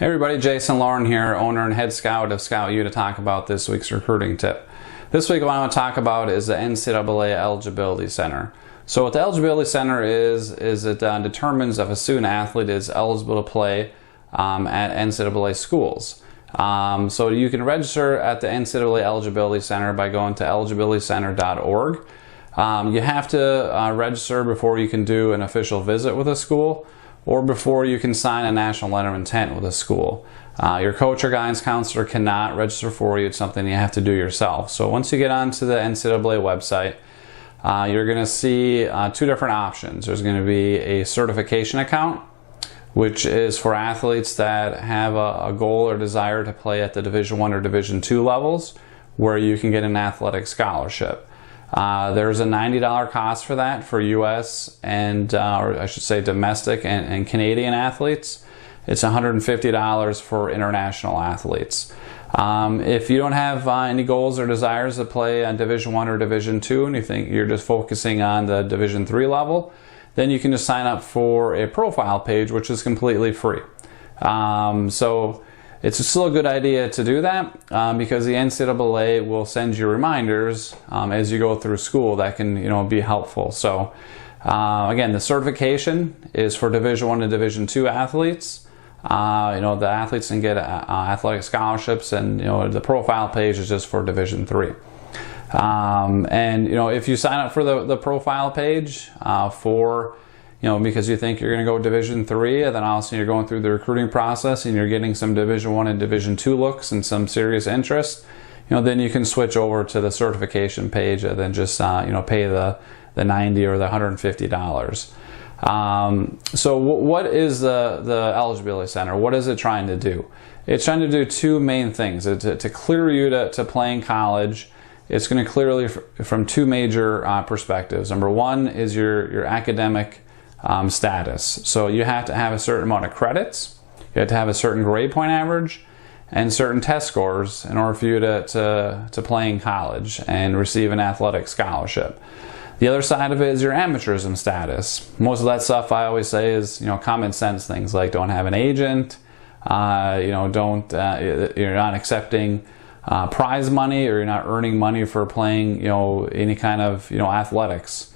Hey everybody, Jason Lauren here, owner and head scout of ScoutU, to talk about this week's recruiting tip. This week what I want to talk about is the NCAA Eligibility Center. So what the Eligibility Center is it determines if a student athlete is eligible to play at NCAA schools. So you can register at the NCAA Eligibility Center by going to eligibilitycenter.org. You have to register before you can do an official visit with a school, or before you can sign a national letter of intent with a school. Your coach or guidance counselor cannot register for you. It's something you have to do yourself. So once you get onto the NCAA website, you're going to see two different options. There's going to be a certification account, which is for athletes that have a goal or desire to play at the Division I or Division II levels, where you can get an athletic scholarship. There's a $90 cost for that for U.S. and, or I should say domestic and Canadian athletes. It's $150 for international athletes. If you don't have any goals or desires to play on Division I or Division II, and you think you're just focusing on the Division III level, then you can just sign up for a profile page, which is completely free. So it's still a good idea to do that because the NCAA will send you reminders as you go through school that can be helpful. So again, the certification is for Division I and Division II athletes. The athletes can get athletic scholarships, and the profile page is just for Division III. And if you sign up for the profile page because you think you're going to go Division III, and then also you're going through the recruiting process and you're getting some Division I and Division II looks and some serious interest, then you can switch over to the certification page and then just pay the $90 or the $150. So what is the Eligibility Center? What is it trying to do? It's trying to do two main things. To clear you to playing college. It's going to clear you from two major perspectives. Number one is your academic status. So you have to have a certain amount of credits, you have to have a certain grade point average, and certain test scores in order for you to play in college and receive an athletic scholarship. The other side of it is your amateurism status. Most of that stuff I always say is common sense things like don't have an agent, you're not accepting prize money, or you're not earning money for playing any kind of athletics.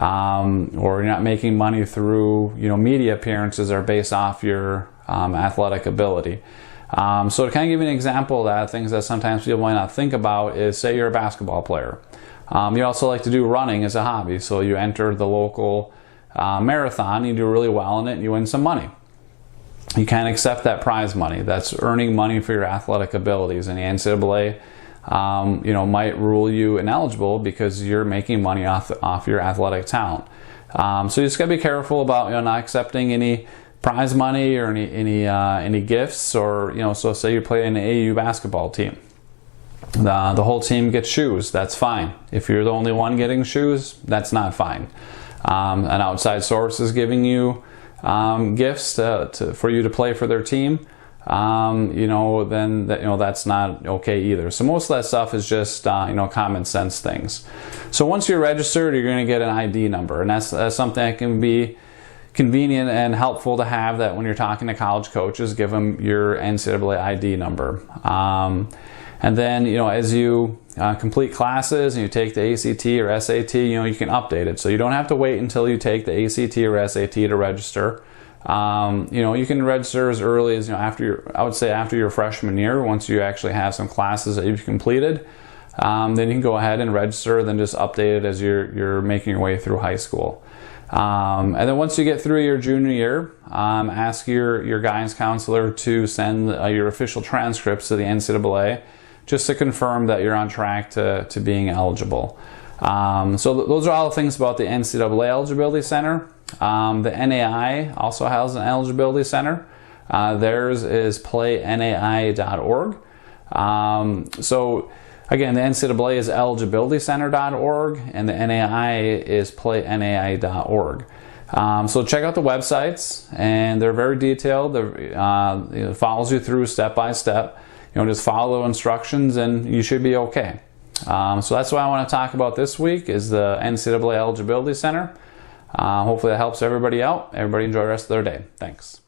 Or you're not making money through media appearances that are based off your athletic ability. So to kind of give you an example of that, things that sometimes people might not think about is, say you're a basketball player. You also like to do running as a hobby, so you enter the local marathon, you do really well in it, and you win some money. You can't accept that prize money. That's earning money for your athletic abilities, and the NCAA might rule you ineligible because you're making money off your athletic talent. So you just gotta be careful about not accepting any prize money or any gifts, or so say you play in an AU basketball team. The whole team gets shoes. That's fine. If you're the only one getting shoes, that's not fine. An outside source is giving you gifts for you to play for their team. Then that's not okay either. So most of that stuff is just common sense things. So once you're registered, you're going to get an ID number, and that's something that can be convenient and helpful to have, that when you're talking to college coaches, give them your NCAA ID number. And then as you complete classes and you take the ACT or SAT, you can update it. So you don't have to wait until you take the ACT or SAT to register. You can register as early as after your freshman year. Once you actually have some classes that you've completed, then you can go ahead and register, then just update it as you're making your way through high school. And then once you get through your junior year, ask your guidance counselor to send your official transcripts to the NCAA, just to confirm that you're on track to being eligible. So those are all the things about the NCAA Eligibility Center. The NAI also has an Eligibility Center. Theirs is playnai.org. So again, the NCAA is eligibilitycenter.org, and the NAI is playnai.org. So check out the websites, and they're very detailed. It follows you through step by step. Just follow instructions and you should be okay. So that's what I want to talk about this week, is the NCAA Eligibility Center. Hopefully that helps everybody out. Everybody enjoy the rest of their day. Thanks.